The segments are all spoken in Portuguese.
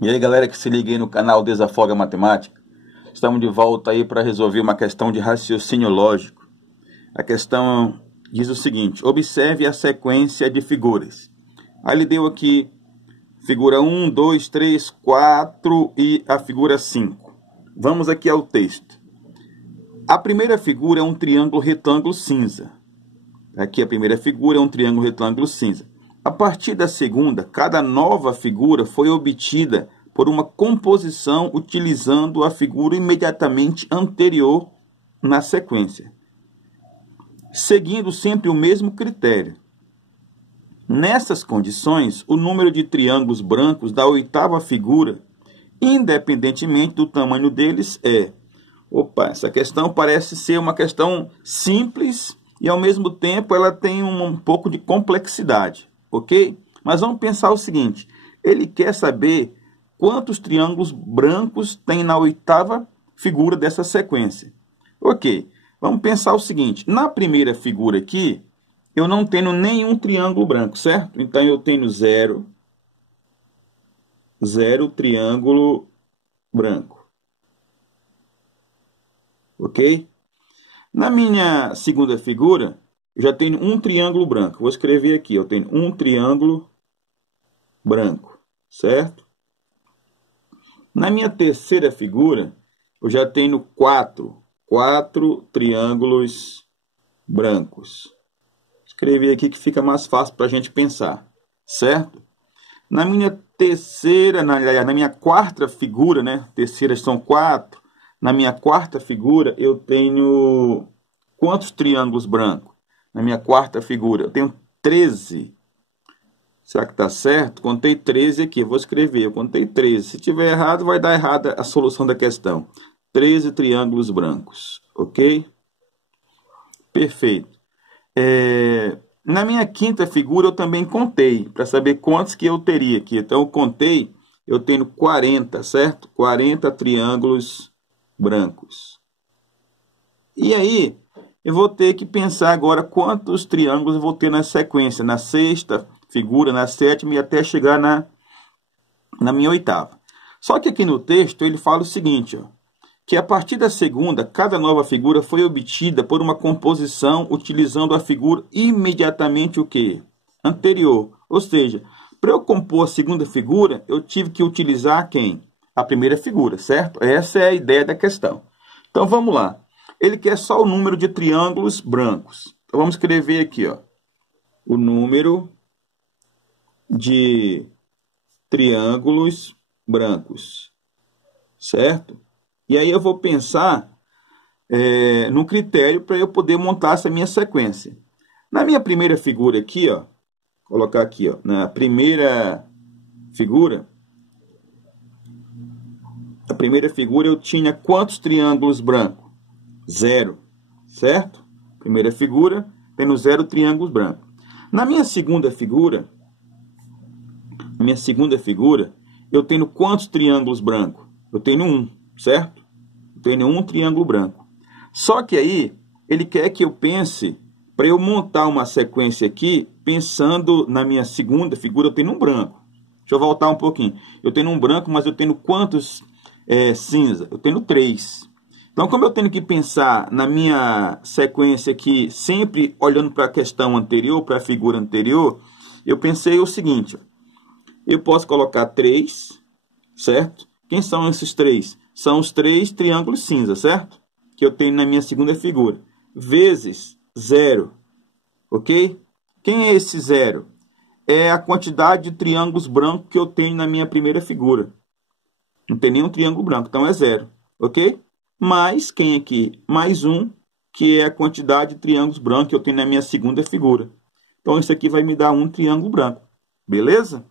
E aí, galera que se liga aí no canal Desafoga Matemática, estamos de volta aí para resolver uma questão de raciocínio lógico. A questão diz o seguinte: observe a sequência de figuras. Aí ele deu aqui figura 1, 2, 3, 4 e a figura 5. Vamos aqui ao texto. A primeira figura é um triângulo retângulo cinza. Aqui a primeira figura é um triângulo retângulo cinza. A partir da segunda, cada nova figura foi obtida por uma composição utilizando a figura imediatamente anterior na sequência, seguindo sempre o mesmo critério. Nessas condições, o número de triângulos brancos da oitava figura, independentemente do tamanho deles, é... essa questão parece ser uma questão simples e, ao mesmo tempo, ela tem um pouco de complexidade, ok? Mas vamos pensar o seguinte: ele quer saber quantos triângulos brancos tem na oitava figura dessa sequência. Ok, vamos pensar o seguinte: na primeira figura aqui, eu não tenho nenhum triângulo branco, certo? Então, eu tenho zero triângulo branco. Ok? Na minha segunda figura, eu já tenho um triângulo branco. Vou escrever aqui, eu tenho um triângulo branco, certo? Na minha terceira figura, eu já tenho quatro triângulos brancos. Escrevi aqui que fica mais fácil para a gente pensar, certo? Na minha terceira, na minha quarta figura, né? Terceiras são 4. Na minha quarta figura, eu tenho quantos triângulos brancos? Na minha quarta figura, eu tenho 13. Será que está certo? Contei 13 aqui, eu vou escrever, eu contei 13. Se tiver errado, vai dar errada a solução da questão. 13 triângulos brancos, ok? Perfeito. Na minha quinta figura, eu também contei, para saber quantos que eu teria aqui. Então, eu contei, eu tenho 40, certo? 40 triângulos brancos. E aí, eu vou ter que pensar agora quantos triângulos eu vou ter na sequência, na sexta figura, na sétima e até chegar na minha oitava. Só que aqui no texto ele fala o seguinte, ó, que a partir da segunda, cada nova figura foi obtida por uma composição utilizando a figura imediatamente o quê? Anterior. Ou seja, para eu compor a segunda figura, eu tive que utilizar quem? A primeira figura, certo? Essa é a ideia da questão. Então, vamos lá. Ele quer só o número de triângulos brancos. Então, vamos escrever aqui, ó, o número de triângulos brancos, certo? E aí eu vou pensar no critério para eu poder montar essa minha sequência. Na minha primeira figura aqui, ó, colocar aqui, ó, na primeira figura, eu tinha quantos triângulos brancos? 0, certo? Primeira figura, tendo 0 triângulos brancos. Na minha segunda figura, eu tenho quantos triângulos brancos? Eu tenho 1, certo? Eu tenho 1 triângulo branco. Só que aí, ele quer que eu pense, para eu montar uma sequência aqui, pensando na minha segunda figura, eu tenho um branco. Deixa eu voltar um pouquinho. Eu tenho um branco, mas eu tenho quantos cinza? Eu tenho 3. Então, como eu tenho que pensar na minha sequência aqui, sempre olhando para a questão anterior, para a figura anterior, eu pensei o seguinte: eu posso colocar 3, certo? Quem são esses 3? São os 3 triângulos cinza, certo? Que eu tenho na minha segunda figura. Vezes 0, ok? Quem é esse 0? É a quantidade de triângulos brancos que eu tenho na minha primeira figura. Não tem nenhum triângulo branco, então é 0, ok? Mais quem aqui? Mais 1, que é a quantidade de triângulos brancos que eu tenho na minha segunda figura. Então, isso aqui vai me dar um triângulo branco. Beleza?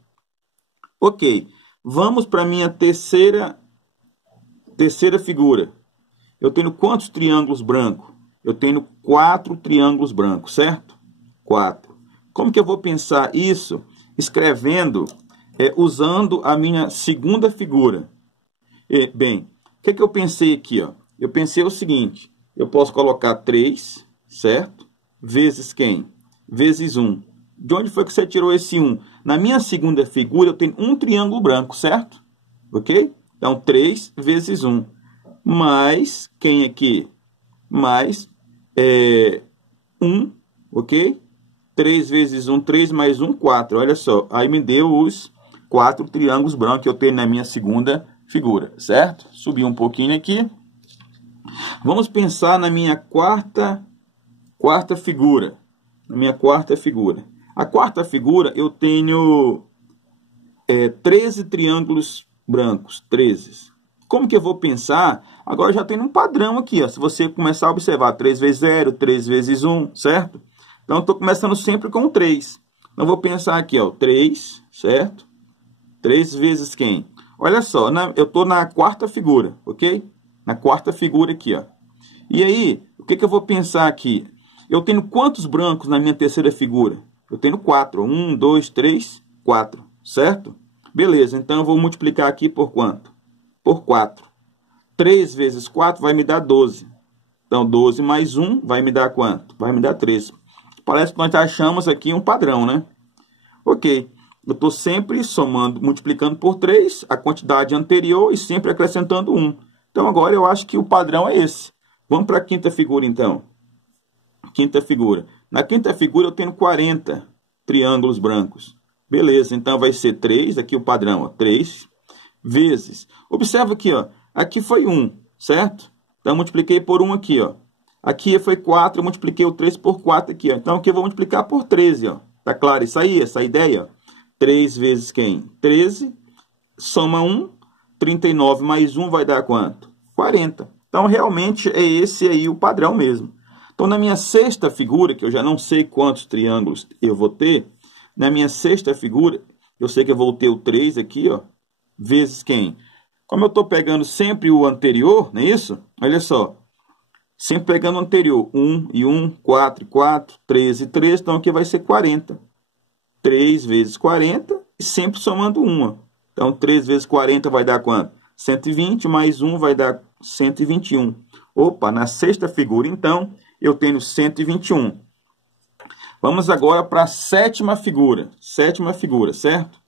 Ok. Vamos para a minha terceira figura. Eu tenho quantos triângulos brancos? Eu tenho 4 triângulos brancos, certo? 4. Como que eu vou pensar isso? Escrevendo, usando a minha segunda figura. Bem, o que eu pensei aqui? Ó? Eu pensei o seguinte: eu posso colocar 3, certo? Vezes quem? Vezes 1. De onde foi que você tirou esse 1? Na minha segunda figura, eu tenho um triângulo branco, certo? ok? Então, 3 vezes 1. Mais, quem aqui? Mais 1, ok? 3 vezes 1, 3 mais 1, 4. Olha só, aí me deu os 4 triângulos brancos que eu tenho na minha segunda figura, certo? Subi um pouquinho aqui. Vamos pensar na minha quarta figura. Na minha quarta figura. A quarta figura eu tenho 13 triângulos brancos, 13. Como que eu vou pensar? Agora já tem um padrão aqui, ó. Se você começar a observar 3 vezes 0, 3 vezes 1, certo? Então, eu estou começando sempre com 3. Então, vou pensar aqui, ó, 3, certo? 3 vezes quem? Olha só, eu estou na quarta figura, ok? Na quarta figura aqui, ó. E aí, o que eu vou pensar aqui? Eu tenho quantos brancos na minha terceira figura? Eu tenho 4. 1, 2, 3, 4, certo? Beleza, então eu vou multiplicar aqui por quanto? Por 4. 3 vezes 4 vai me dar 12. Então, 12 mais 1 vai me dar quanto? Vai me dar 13. Parece que nós achamos aqui um padrão, né? Ok. Eu estou sempre somando, multiplicando por 3 a quantidade anterior e sempre acrescentando 1. Então, agora eu acho que o padrão é esse. Vamos para a quinta figura, então. Quinta figura. Na quinta figura eu tenho 40 triângulos brancos. Beleza, então vai ser 3, aqui o padrão, ó, 3 vezes. Observa aqui, ó, aqui foi 1, certo? Então, eu multipliquei por 1 aqui, ó. Aqui foi 4, eu multipliquei o 3 por 4 aqui, ó. Então, aqui eu vou multiplicar por 13, ó. Tá claro isso aí, essa ideia, ó? 3 vezes quem? 13, soma 1, 39 mais 1 vai dar quanto? 40. Então, realmente, é esse aí o padrão mesmo. Então, na minha sexta figura, que eu já não sei quantos triângulos eu vou ter, na minha sexta figura, eu sei que eu vou ter o 3 aqui, ó, vezes quem? Como eu estou pegando sempre o anterior, não é isso? Olha só, sempre pegando o anterior, 1 e 1, 4 e 4, 13 e 3, então aqui vai ser 40. 3 vezes 40 e sempre somando 1. Ó. Então, 3 vezes 40 vai dar quanto? 120, mais 1 vai dar 121. Opa, na sexta figura, então, eu tenho 121. Vamos agora para a sétima figura. Sétima figura, certo?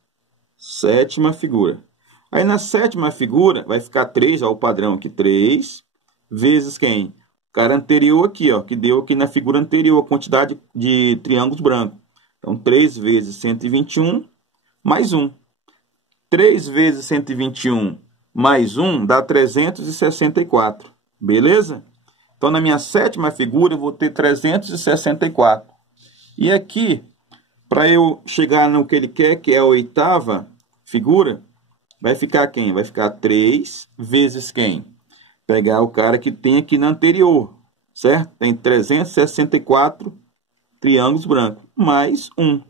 Sétima figura. Aí, na sétima figura, vai ficar 3, ó, o padrão aqui, 3, vezes quem? O cara anterior aqui, ó, que deu aqui na figura anterior, a quantidade de triângulos brancos. Então, 3 vezes 121, mais 1. 3 vezes 121, mais 1, dá 364. Beleza? Então, na minha sétima figura, eu vou ter 364. E aqui, para eu chegar no que ele quer, que é a oitava figura, vai ficar quem? Vai ficar 3 vezes quem? Pegar o cara que tem aqui na anterior, certo? Tem 364 triângulos brancos, mais 1.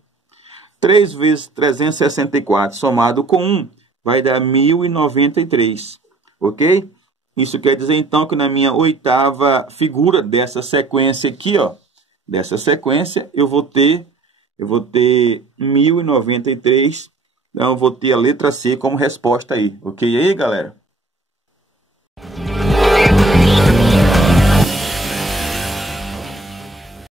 3 vezes 364 somado com 1 vai dar 1093, ok? Isso quer dizer, então, que na minha oitava figura dessa sequência aqui, ó, dessa sequência, eu vou ter 1093, então eu vou ter a letra C como resposta aí, ok aí, galera?